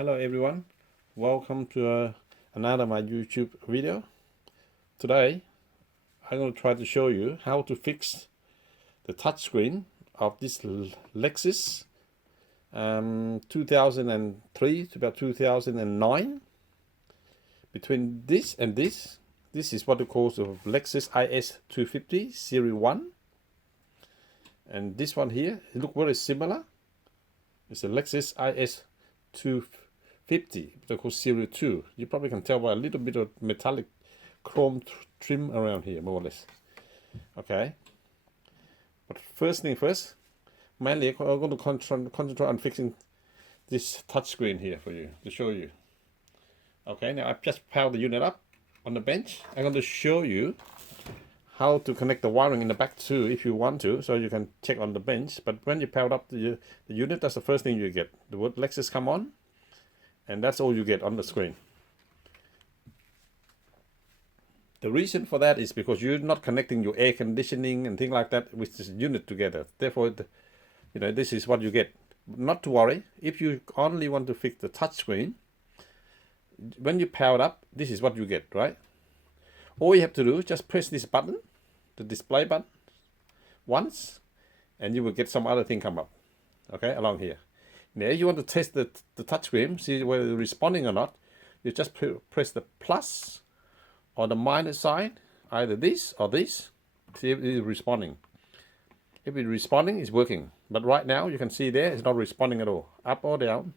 Hello everyone, welcome to another my YouTube video. Today I'm going to try to show you how to fix the touchscreen of this Lexus 2003 to about 2009. Between this and this is what we call the Lexus IS350 Series 1, and this one here, it looks very similar. It's a Lexus IS250, they call Series 2. You probably can tell by a little bit of metallic chrome trim around here, more or less. Okay, but first thing first, mainly I'm going to concentrate on fixing this touchscreen here for you, to show you. Okay, now I've just powered the unit up on the bench. I'm going to show you how to connect the wiring in the back too, if you want to, so you can check on the bench. But when you power up the unit, that's the first thing you get. The word Lexus come on, and that's all you get on the screen. The reason for that is because you're not connecting your air conditioning and things like that with this unit together. Therefore, this is what you get. Not to worry, if you only want to fix the touchscreen, when you power it up, this is what you get, right? All you have to do is just press this button, the display button, once, and you will get some other thing come up, okay, along here. Now, if you want to test the touchscreen, see whether it's responding or not, you just press the plus or the minus sign, either this or this, see if it is responding. If it's responding, it's working. But right now, you can see there, it's not responding at all, up or down.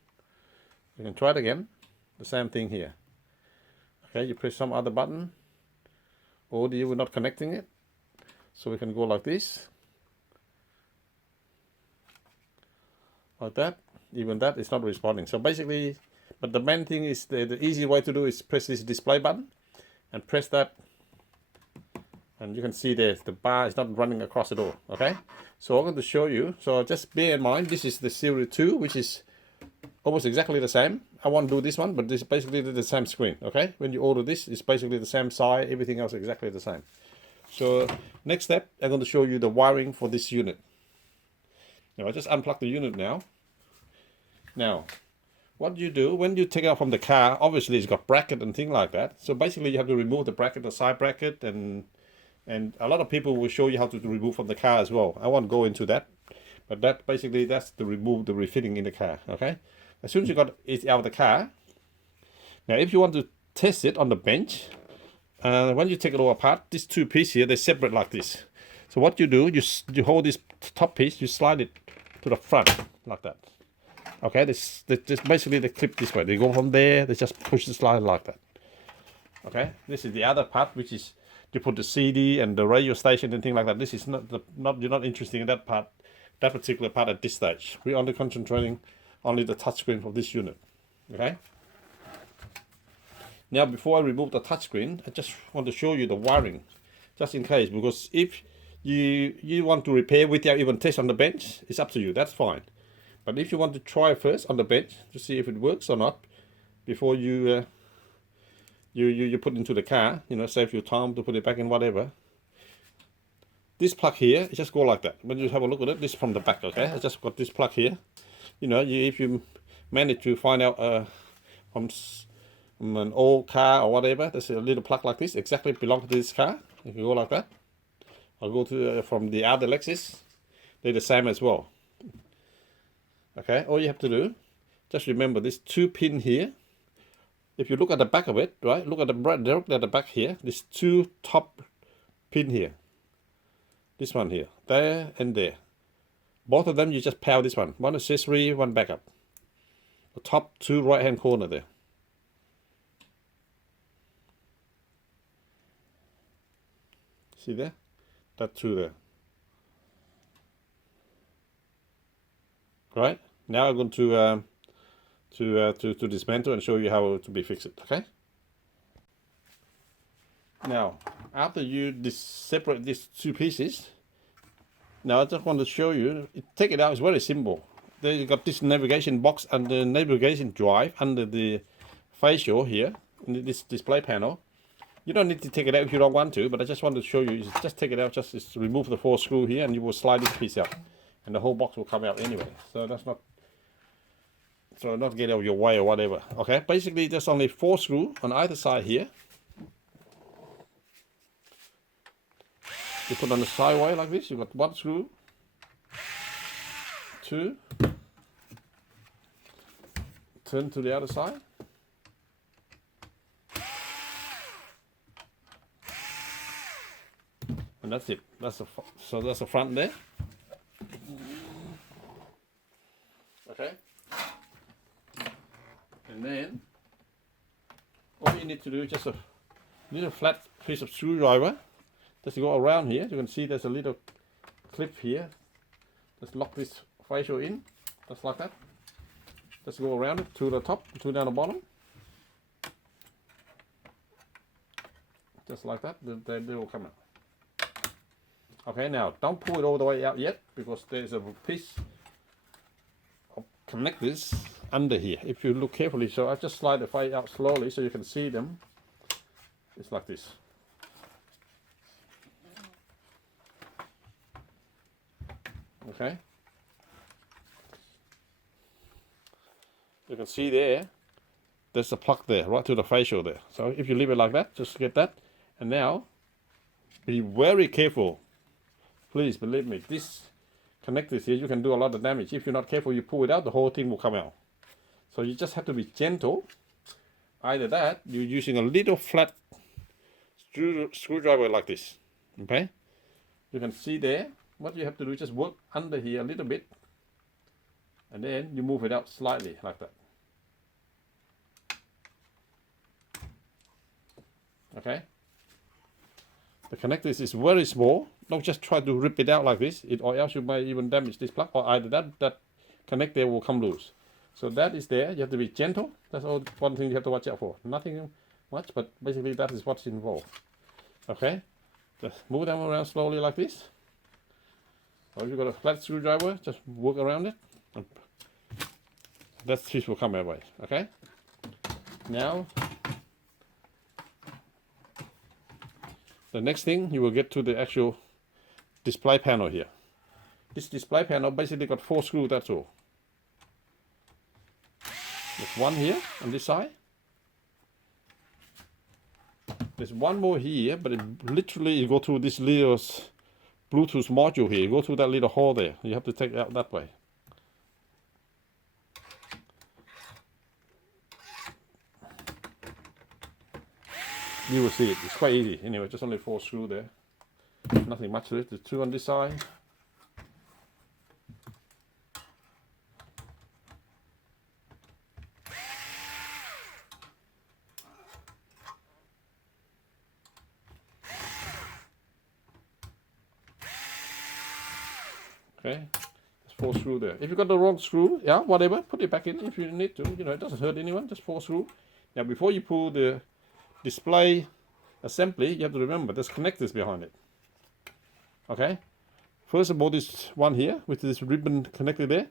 You can try it again, the same thing here. Okay, you press some other button, or you were not connecting it, so we can go like this, like that. Even that is not responding. So basically, but the main thing is the easy way to do is press this display button and press that, and you can see there the bar is not running across at all. Okay, so I'm going to show you. So just bear in mind, this is the Series 2, which is almost exactly the same. I won't do this one, but this is basically the same screen. Okay, when you order this, it's basically the same size, everything else exactly the same. So next step, I'm going to show you the wiring for this unit. Now I just unplug the unit now. Now, what you do when you take it out from the car, obviously it's got bracket and things like that. So basically you have to remove the bracket, the side bracket, and a lot of people will show you how to remove from the car as well. I won't go into that, but that's to remove the refitting in the car. Okay, as soon as you got it out of the car, now if you want to test it on the bench, when you take it all apart, these two pieces here, they separate like this. So what you do, you hold this top piece, you slide it to the front like that. Okay, this basically they clip this way. They go from there, they just push the slide like that. Okay, this is the other part, which is you put the CD and the radio station and things like that. This is you're not interested in that part, that particular part at this stage. We're only concentrating only the touchscreen of this unit. Okay. Now, before I remove the touchscreen, I just want to show you the wiring, just in case, because if you want to repair without even test on the bench, it's up to you. That's fine. But if you want to try first on the bench to see if it works or not, before you put it into the car, save your time to put it back in whatever. This plug here, it just go like that. When you have a look at it, this is from the back, okay? I just got this plug here. If you manage to find out from an old car or whatever, there's a little plug like this, exactly belong to this car. If you go like that, I'll go to from the other Lexus, they're the same as well. Okay, all you have to do, just remember this 2 pin here. If you look at the back of it, right, look at directly at the back here, this 2 top pin here. This one here, there and there. Both of them, you just power this one. One accessory, one backup. The top 2 right hand corner there. See there? That 2 there. Right, now I'm going to dismantle and show you how to be fixed. Okay. Now, after you separate these 2 pieces, now I just want to show you. Take it out. It's very simple. There you got this navigation box and the navigation drive under the facial here in this display panel. You don't need to take it out if you don't want to, but I just want to show you. Just take it out. Just remove the 4 screw here, and you will slide this piece out. And the whole box will come out anyway, so that's not so not get out of your way or whatever. Okay, basically there's only 4 screws on either side here. You put on the sideway like this. You got 1 screw, 2. Turn to the other side. And that's it. That's the front there. Okay. And then all you need to do is just a little flat piece of screwdriver. Just go around here. You can see there's a little clip here. Just lock this fascia in, just like that. Just go around it, 2 to the top, 2 down the bottom. Just like that. Then they will come out. Okay, now don't pull it all the way out yet, because there's a piece of connectors under here. If you look carefully, so I just slide the face out slowly so you can see them. It's like this. Okay. You can see there's a plug there, right to the fascia there. So if you leave it like that, just get that. And now, be very careful. Please believe me, this connectors here, you can do a lot of damage. If you're not careful, you pull it out, the whole thing will come out. So you just have to be gentle. Either that, you're using a little flat screwdriver like this. Okay? You can see there, what you have to do is just work under here a little bit. And then you move it out slightly like that. Okay? The connectors is very small. Don't just try to rip it out like this, or else you might even damage this plug, or either that connector will come loose. So that is there. You have to be gentle. That's all. One thing you have to watch out for. Nothing much, but basically that is what's involved. Okay, just move them around slowly like this. Or if you've got a flat screwdriver, just work around it. That piece will come away. Okay. Now, the next thing, you will get to the actual display panel here. This display panel basically got 4 screws, that's all. There's 1 here on this side. There's 1 more here, but it literally you go through this little Bluetooth module here. You go through that little hole there. You have to take it out that way. You will see it. It's quite easy. Anyway, just only 4 screws there. Nothing much to it. There's 2 on this side. Okay, there's 4 screws there. If you got the wrong screw, yeah, whatever, put it back in if you need to. You know, it doesn't hurt anyone. Just 4 screws. Now, before you pull the display assembly, you have to remember there's connectors behind it. Okay, first of all, this one here with this ribbon connected there.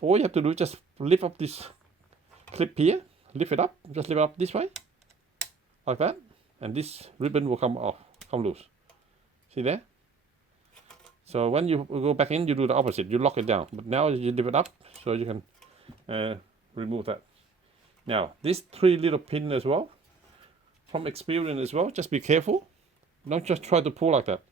All you have to do is just lift up this clip here, lift it up, just lift it up this way, like that, and this ribbon will come off, come loose. See there? So when you go back in, you do the opposite. You lock it down. But now you lift it up so you can remove that. Now, these 3 little pins as well, from experience as well, just be careful. Don't just try to pull like that.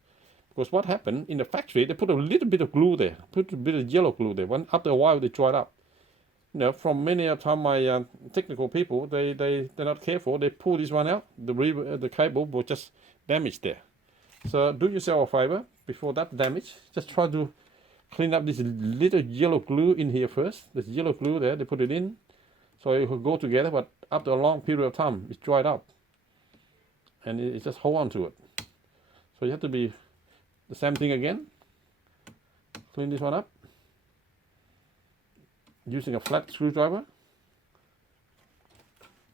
Because what happened in the factory, they put a little bit of glue there, put a bit of yellow glue there. When after a while they dried up. You know, from many of time my technical people, they're not careful. They pull this one out. The cable will just damage there. So do yourself a favor. Before that damage, just try to clean up this little yellow glue in here first. This yellow glue there, they put it in, so it will go together. But after a long period of time, it's dried up, and it just hold on to it. So you have to be the same thing again. Clean this one up using a flat screwdriver.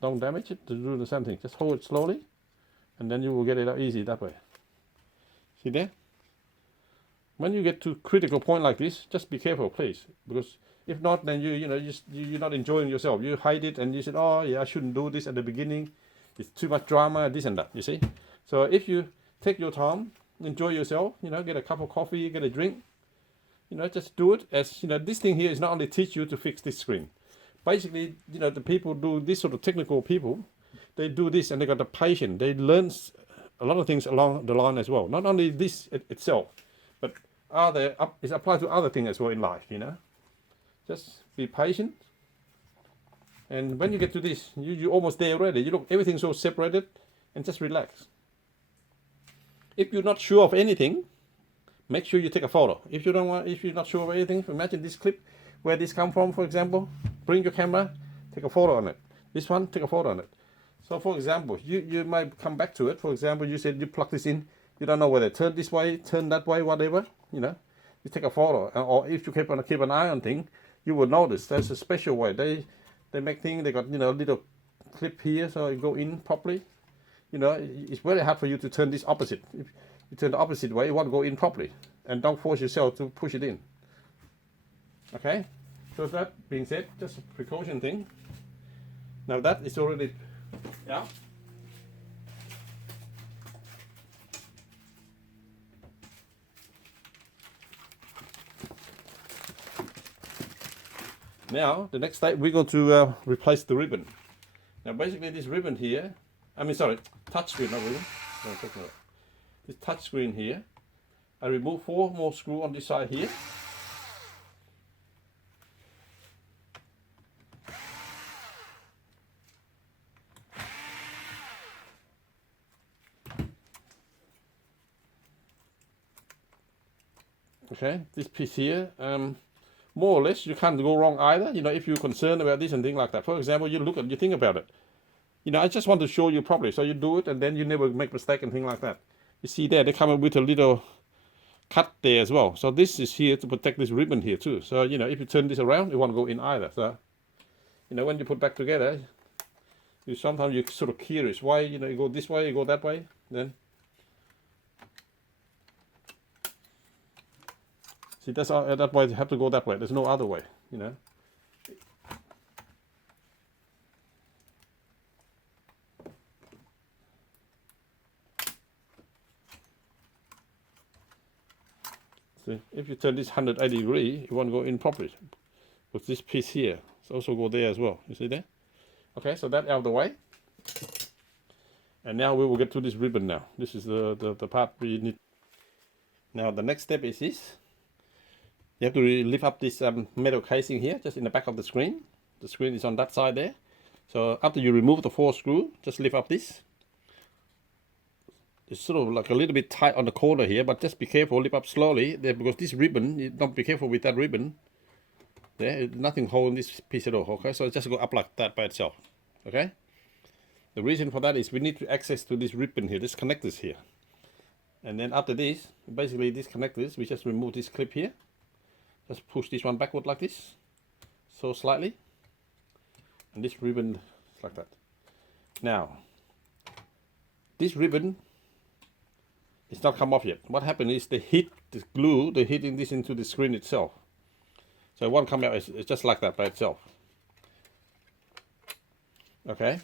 Don't damage it. To do the same thing. Just hold it slowly, and then you will get it out easy that way. See there? When you get to critical point like this, just be careful, please, because if not, then you're not enjoying yourself. You hide it and you said, oh yeah, I shouldn't do this at the beginning. It's too much drama, this and that. You see. So if you take your time, enjoy yourself. Get a cup of coffee, get a drink. Just do it as this thing here is not only teach you to fix this screen, basically, you know, the people do this sort of technical people, they do this and they got the patience. They learn a lot of things along the line as well. Not only this itself, but it's applied to other things as well in life, you know. Just be patient. And when you get to this, you're almost there already. You look, everything's so separated, and just relax. If you're not sure of anything, make sure you take a photo. If you're not sure of anything, imagine this clip, where this come from, for example. Bring your camera, take a photo on it. This one, take a photo on it. So for example, you might come back to it. For example, you said you plug this in, you don't know whether turn this way, turn that way, whatever, you know. You take a photo, or if you keep an eye on thing, you will notice there's a special way. They make things, they got, you know, little clip here, so you go in properly. You know, it's very hard for you to turn this opposite. If you turn the opposite way, you want to go in properly. And don't force yourself to push it in. Okay? So that being said, just a precaution thing. Now that is already, yeah. Now, the next step, we're going to replace the ribbon. Now basically this ribbon here, touch screen, not ribbon. No, this touch screen here, I remove 4 more screws on this side here. Okay, this piece here, more or less you can't go wrong either. You know, if you're concerned about this and things like that. For example, you think about it. You know, I just want to show you properly, so you do it and then you never make mistake and things like that. You see there, they come up with a little cut there as well. So this is here to protect this ribbon here too. So, you know, if you turn this around, it won't go in either. So, you know, when you put back together, sometimes you're sort of curious why, you know, you go this way, you go that way, then. See, that's why you have to go that way. There's no other way, you know. See, if you turn this 180 degrees, you want to go in properly. With this piece here, it's also go there as well. You see there? Okay, so that out of the way. And now we will get to this ribbon now. This is the part we need. Now the next step is this. You have to lift up this metal casing here, just in the back of the screen. The screen is on that side there. So after you remove the 4 screws, just lift up this. It's sort of like a little bit tight on the corner here, but just be careful, lift up slowly there, because this ribbon, you don't be careful with that ribbon. There, nothing holding this piece at all. Okay, so just go up like that by itself. Okay. The reason for that is we need to access to this ribbon here, this connectors here. And then after this, basically these connectors, we just remove this clip here. Just push this one backward like this, so slightly, and this ribbon is like that. Now, this ribbon is not come off yet. What happened is the glue, they're hitting this into the screen itself. So it won't come out, it's just like that by itself. Okay.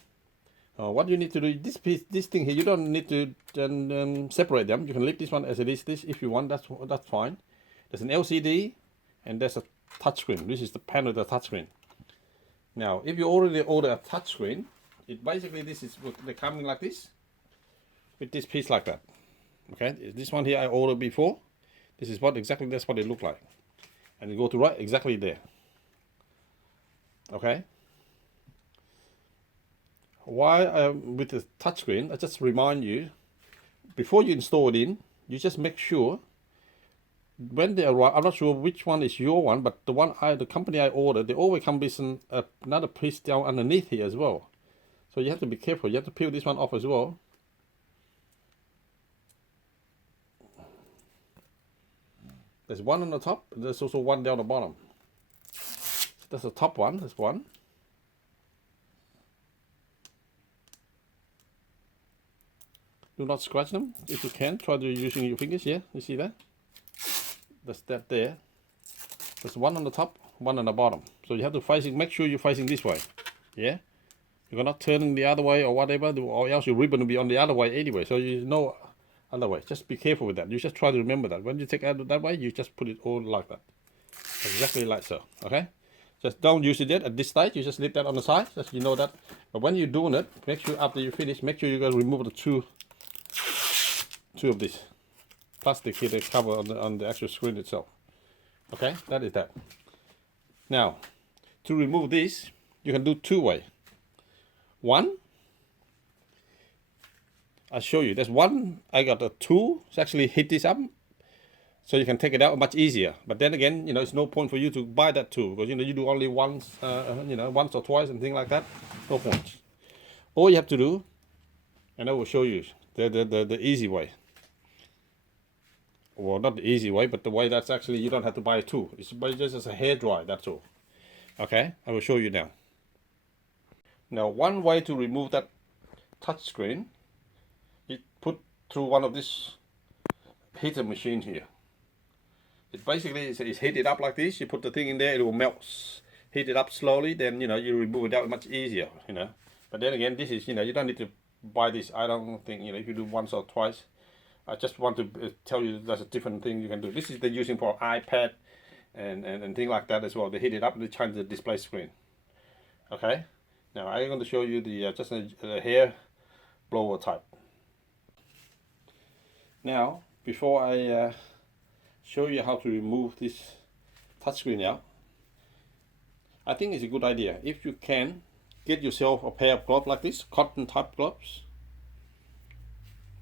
What you need to do, this thing here, you don't need to separate them. You can leave this one as it is. This, if you want, that's fine. There's an LCD. And there's a touchscreen. This is the panel of the touchscreen. Now, if you already order a touchscreen, they're coming like this, with this piece like that. Okay, this one here I ordered before. This is that's what it look like, and you go to right exactly there. Okay. Why with the touchscreen? I just remind you, before you install it in, you just make sure. When they arrive, I'm not sure which one is your one, but the company I ordered, they always come with another piece down underneath here as well. So you have to be careful. You have to peel this one off as well. There's one on the top. There's also one down the bottom. That's the top one. There's one. Do not scratch them. If you can, try to using your fingers. Yeah, you see that? That's that there. There's one on the top, one on the bottom. So you have to make sure you're facing this way. Yeah? You're not turning the other way or whatever, or else your ribbon will be on the other way anyway. So you know other way. Just be careful with that. You just try to remember that. When you take out that way, you just put it all like that. Exactly like so. Okay? Just don't use it yet at this stage. You just leave that on the side, just you know that. But when you're doing it, make sure after you finish, make sure you gotta remove the two of these plastic here that cover on the actual screen itself. Okay, that is that. Now, to remove this, you can do two ways. One, I'll show you. There's one, I got a tool to actually hit this up, so you can take it out much easier. But then again, it's no point for you to buy that tool, because you do only once, once or twice and things like that. No point. All you have to do, and I will show you the easy way. Well, not the easy way, but the way that's actually you don't have to buy a tool. It's just as a hair dryer, that's all. Okay, I will show you now. Now, one way to remove that touch screen, you put through one of this heater machine here. It basically is heated up like this. You put the thing in there, it will melt. Heat it up slowly, then you remove it out much easier. But then again, this is you don't need to buy this. I don't think if you do once or twice. I just want to tell you there's a different thing you can do. This is they're using for iPad and things like that as well. They heat it up and they change the display screen. Okay. Now I'm going to show you the just a hair blower type. Now, before I show you how to remove this touchscreen out, I think it's a good idea if you can get yourself a pair of gloves like this, cotton type gloves.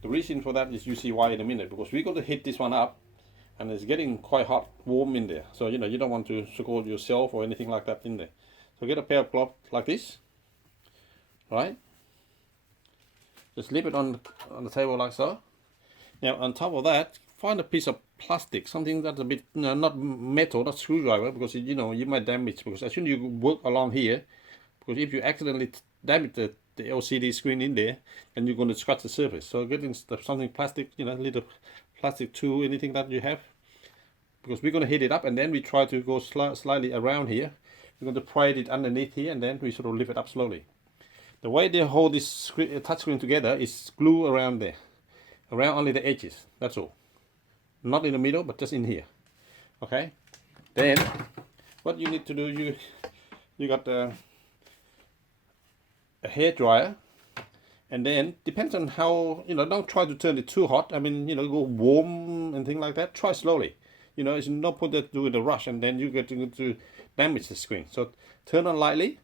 The reason for that is you see why in a minute, because we're going to heat this one up and it's getting quite hot, warm in there. So you don't want to scald yourself or anything like that in there. So get a pair of gloves like this, right? Just leave it on the table like so. Now on top of that, find a piece of plastic, something that's a bit not metal, not screwdriver, because you might damage. Because as soon as you work along here, because if you accidentally damage the LCD screen in there, and you're going to scratch the surface. So getting something plastic, little plastic tool, anything that you have, because we're going to heat it up and then we try to go slightly around here. We're going to pry it underneath here and then we sort of lift it up slowly. The way they hold this touch screen together is glue around there, around only the edges. That's all, not in the middle, but just in here. Okay. Then what you need to do, you got a hair dryer, and then depends on how don't try to turn it too hot. I mean go warm and things like that. Try slowly. It's no point to do it in a rush and then you get to damage the screen. So turn on lightly,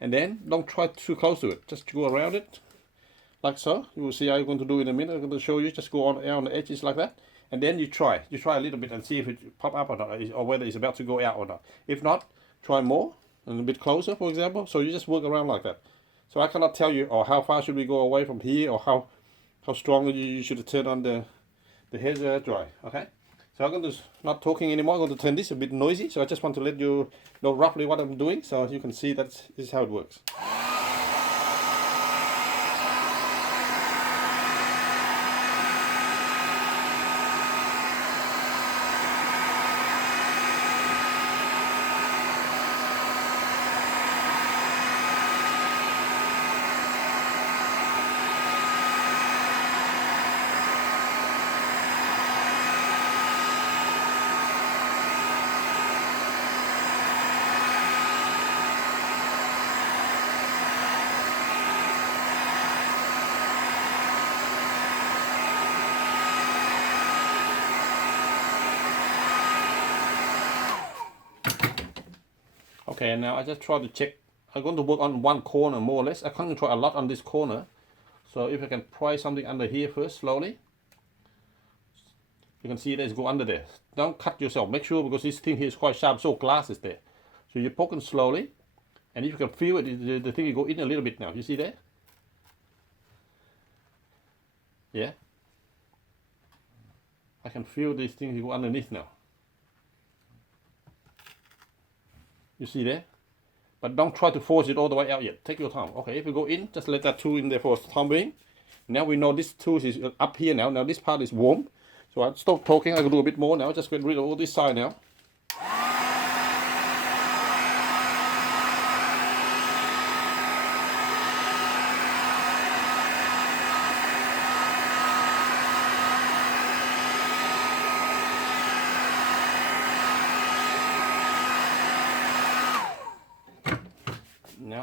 and then don't try too close to it. Just go around it like so. You will see how you're going to do it in a minute. I'm going to show you. Just go on the edges like that, and then you try a little bit and see if it pop up or not, or whether it's about to go out or not. If not, try more and a bit closer, for example. So you just work around like that. So I cannot tell you how far should we go away from here, or how strongly you should turn on the hair dryer. Okay. So I'm going to not talking anymore. I'm going to turn this a bit noisy. So I just want to let you know roughly what I'm doing, so you can see that this is how it works. Okay, and now I just try to check. I'm going to work on one corner more or less. I can't try a lot on this corner. So if I can pry something under here first, slowly. You can see it go under there. Don't cut yourself. Make sure, because this thing here is quite sharp, so glass is there. So you're poking slowly. And if you can feel it, the thing will go in a little bit now. You see there? Yeah. I can feel this thing go underneath now. You see there? But don't try to force it all the way out yet. Take your time. Okay, if you go in, just let that tool in there for the time being. Now we know this tool is up here now. Now this part is warm. So I'll stop talking. I can do a bit more now. Just get rid of all this side now.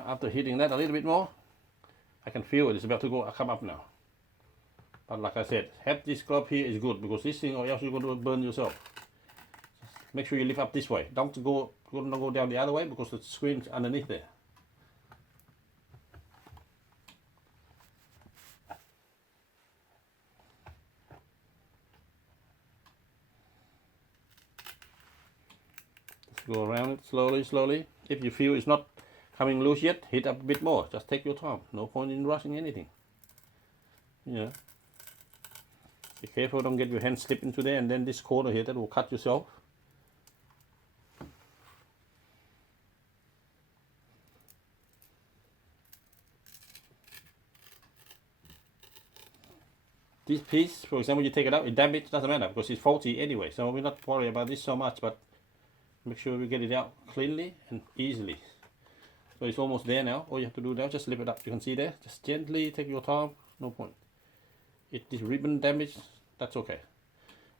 Now, after hitting that a little bit more, I can feel it's about to come up now. But like I said, have this glove here is good because this thing or else you're going to burn yourself. Make sure you lift up this way. Don't go down the other way because the screen's underneath there. Just go around it slowly. If you feel it's not coming loose yet, hit up a bit more. Just take your time. No point in rushing anything. Yeah. Be careful, don't get your hand slip into there and then this corner here that will cut yourself. This piece, for example, you take it out, it damaged, doesn't matter because it's faulty anyway. So we're not worried about this so much, but make sure we get it out cleanly and easily. So it's almost there now. All you have to do now, just lift it up. You can see there. Just gently take your time. No point. If this ribbon damaged, that's okay.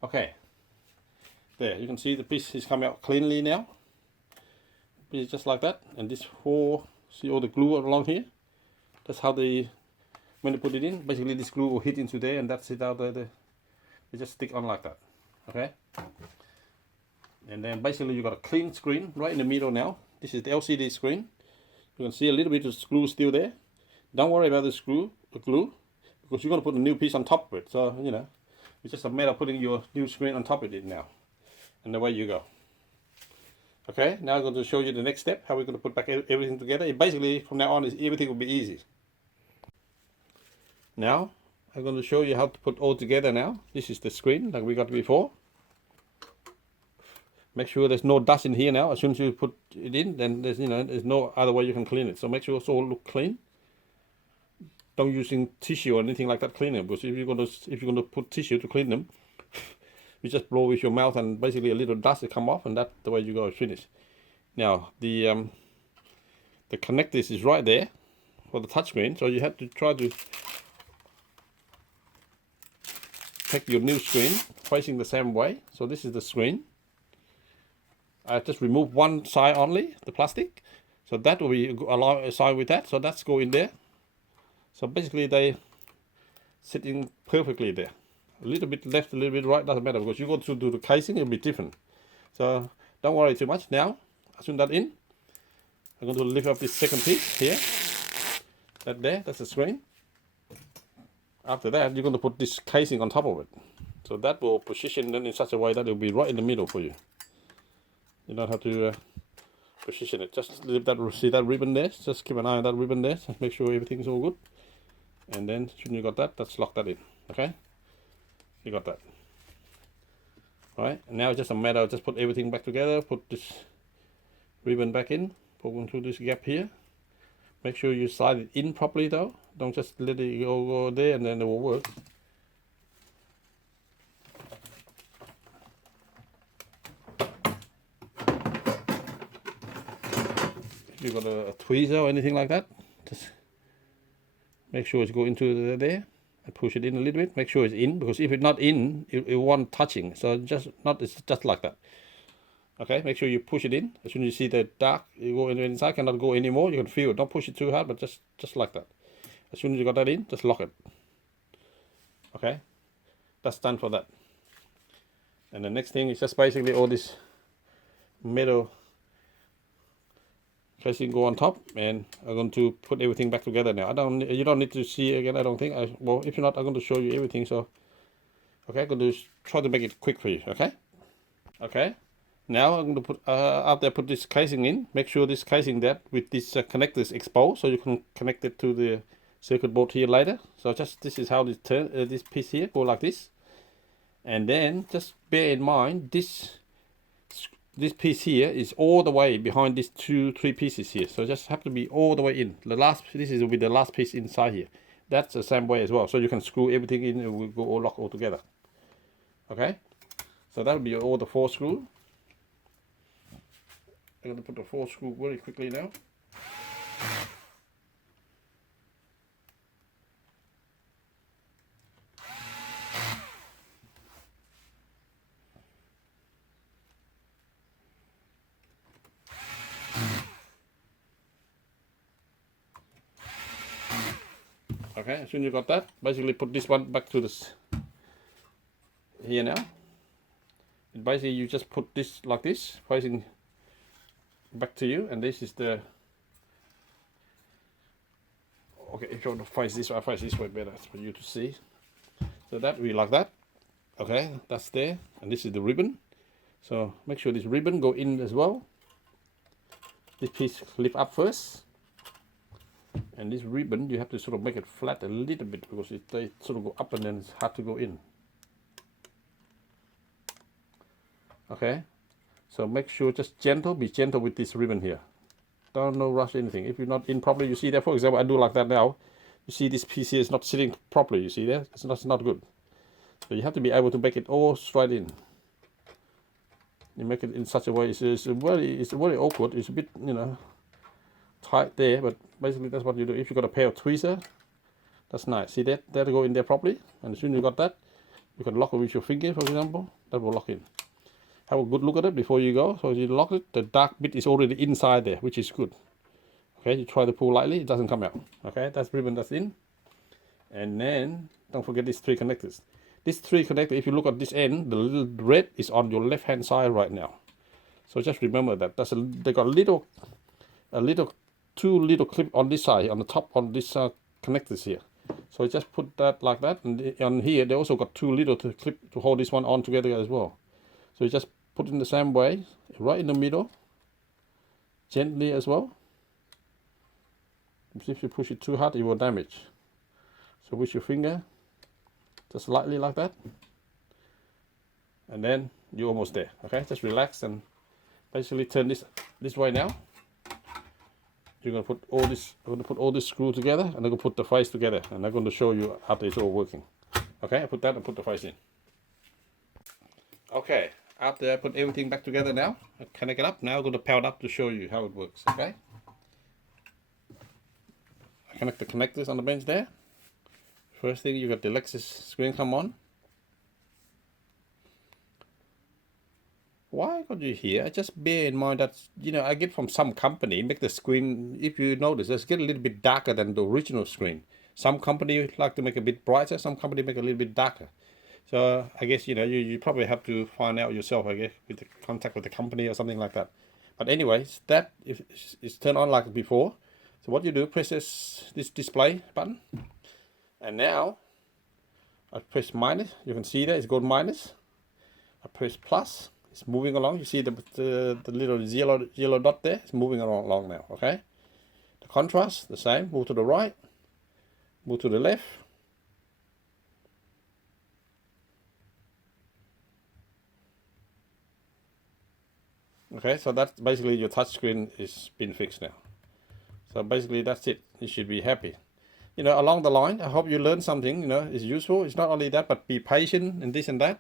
Okay. There, you can see the piece is coming out cleanly now. It's just like that. And this whole, see all the glue along here? That's how they, when they put it in, basically this glue will hit into there and that's it out there. They just stick on like that. Okay? And then basically you got a clean screen right in the middle now. This is the LCD screen. You can see a little bit of glue still there. Don't worry about the glue, because you're going to put a new piece on top of it. So, you know, it's just a matter of putting your new screen on top of it now. And away you go. Okay, now I'm going to show you the next step, how we're going to put back everything together. Basically, from now on, everything will be easy. Now, I'm going to show you how to put all together now. This is the screen, like we got before. Make sure there's no dust in here now. As soon as you put it in, then there's no other way you can clean it. So make sure it's all look clean. Don't using tissue or anything like that clean them, because if you're going to put tissue to clean them, you just blow with your mouth and basically a little dust will come off, and that's the way you go finish. Now the connectors is right there for the touchscreen, so you have to try to take your new screen facing the same way. So this is the screen. I just remove one side only, the plastic, so that will be alongside with that. So that's go in there. So basically they sitting perfectly there. A little bit left, a little bit right, doesn't matter, because you go to do the casing, it'll be different. So don't worry too much. Now, as soon as that in, I'm going to lift up this second piece here. That's the screen. After that, you're going to put this casing on top of it. So that will position them in such a way that it will be right in the middle for you. You don't have to position it. Just leave that, see that ribbon there? Just keep an eye on that ribbon there. Just make sure everything's all good. And then, as soon as you got that, let's lock that in. Okay? You got that. Alright, and now it's just a matter of just put everything back together. Put this ribbon back in. Put one through this gap here. Make sure you slide it in properly though. Don't just let it go there and then it will work. If you've got a tweezer or anything like that, just make sure it's go into there and push it in a little bit. Make sure it's in, because if it's not in, it won't touching. So it's just like that. Okay, make sure you push it in. As soon as you see the dark, you go inside, cannot go anymore. You can feel it. Don't push it too hard, but just like that. As soon as you got that in, just lock it. Okay, that's done for that. And the next thing is just basically all this metal casing go on top, and I'm going to put everything back together now. You don't need to see again, I don't think. Well, if you're not, I'm going to show you everything. So, okay, I'm going to try to make it quick for you. Okay. Okay. Now I'm going to put after I put this casing in, make sure this casing there with this connector is exposed, so you can connect it to the circuit board here later. So this is how this piece here go like this, and then just bear in mind this piece here is all the way behind these 2-3 pieces here. So just have to be all the way in. This will be the last piece inside here. That's the same way as well. So you can screw everything in and it will go all lock all together. Okay. So that will be all the 4 screws. I'm going to put the 4 screws very quickly now. Okay, as soon as you got that, basically put this one back to this here now. And basically you just put this like this, facing back to you, and this is the, okay, if you want to face this way, I face this way better for you to see. So that we like that. Okay, that's there, and this is the ribbon. So make sure this ribbon go in as well. This piece lift up first, and this ribbon you have to sort of make it flat a little bit because they sort of go up and then it's hard to go in. Okay, so make sure just gentle, be gentle with this ribbon here. Don't no rush anything. If you're not in properly, you see there, for example, I do like that now. You see this piece here is not sitting properly. You see there, it's not good. So you have to be able to make it all straight in. You make it in such a way it's very awkward. It's a bit, you know, tight there, but basically that's what you do. If you got a pair of tweezers, that's nice. See that? That'll go in there properly. And as soon as you got that, you can lock it with your finger, for example. That will lock in. Have a good look at it before you go. So you lock it, the dark bit is already inside there, which is good. Okay, you try to pull lightly, it doesn't come out. Okay, that's ribbon that's in. And then don't forget these 3 connectors. These 3 connectors, if you look at this end, the little red is on your left hand side right now. So just remember that. They got two little clip on this side, on the top on this connectors here. So just put that like that, and on here they also got 2 little to clip to hold this one on together as well. So you just put it in the same way, right in the middle, gently as well. If you push it too hard, it will damage. So with your finger, just lightly like that, and then you're almost there. Okay, just relax and basically turn this way now. You're gonna put all this screw together, and I'm gonna put the face together, and I'm going to show you after it's all working. Okay, I put that and put the face in. Okay, after I put everything back together now, I connect it up. Now I'm going to power it up to show you how it works. Okay, I connect the connectors on the bench there. First thing, you got the Lexus screen come on. Why I got you here? Just bear in mind that, you know, I get from some company, make the screen, if you notice, it's get a little bit darker than the original screen. Some company like to make a bit brighter, some company make a little bit darker. So I guess, you know, you probably have to find out yourself, I guess, with the contact with the company or something like that. But anyways, that is turned on like before. So what you do, press this display button. And now, I press minus. You can see that it's going minus. I press plus. It's moving along. You see the little yellow dot there? It's moving along now, okay? The contrast, the same. Move to the right. Move to the left. Okay, so that's basically your touch screen is been fixed now. So basically that's it. You should be happy. You know, along the line, I hope you learn something, you know, it's useful. It's not only that, but be patient and this and that.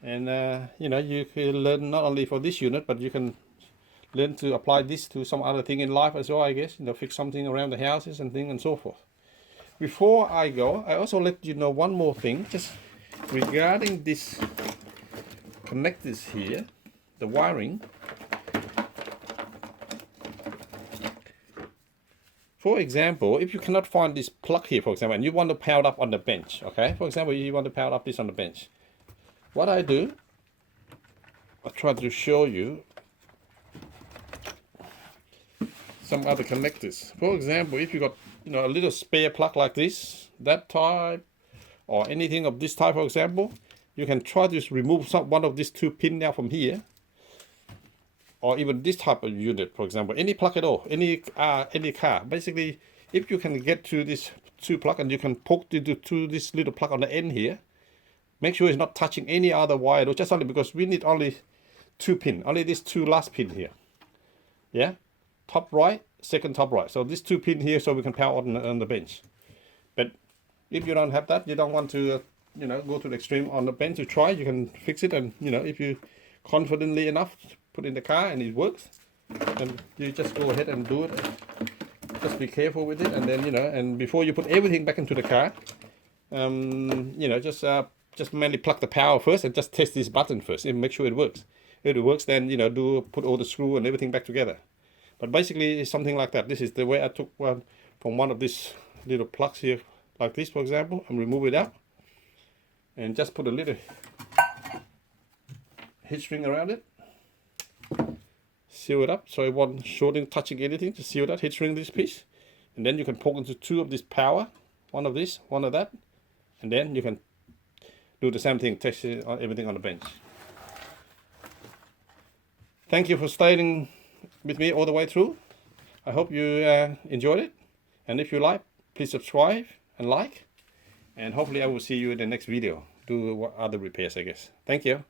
And, you know, you can learn not only for this unit, but you can learn to apply this to some other thing in life as well, I guess. You know, fix something around the houses and things and so forth. Before I go, I also let you know one more thing, just regarding this connectors here, the wiring. For example, if you cannot find this plug here, for example, and you want to power it up on the bench, okay? For example, you want to power up this on the bench. What I do, I try to show you some other connectors. For example, if you got, you know, a little spare plug like this, that type, or anything of this type, for example, you can try to remove one of these 2 pins now from here. Or even this type of unit, for example, any plug at all, any car. Basically, if you can get to this 2 plug and you can poke to this little plug on the end here, make sure it's not touching any other wire, just only because we need only 2 pins, only these 2 last pin here. Yeah, top right, second top right. So this 2 pin here, so we can power on the bench. But if you don't have that, you don't want to, you know, go to the extreme on the bench to try, you can fix it, and you know, if you confidently enough, put in the car and it works, and you just go ahead and do it. Just be careful with it, and then, you know, and before you put everything back into the car, you know, just mainly plug the power first and just test this button first and make sure it works. If it works, then, you know, put all the screw and everything back together. But basically it's something like that. This is the way I took one from one of these little plugs here like this for example, and remove it out, and just put a little heat shrink around it, seal it up so it won't shorting touching anything. Just seal that, heat shrink this piece, and then you can poke into two of this power, one of this, one of that, and then you can do the same thing, test everything on the bench. Thank you for staying with me all the way through. I hope you enjoyed it, and if you like, please subscribe and like, and hopefully I will see you in the next video. Do other repairs, I guess. Thank you.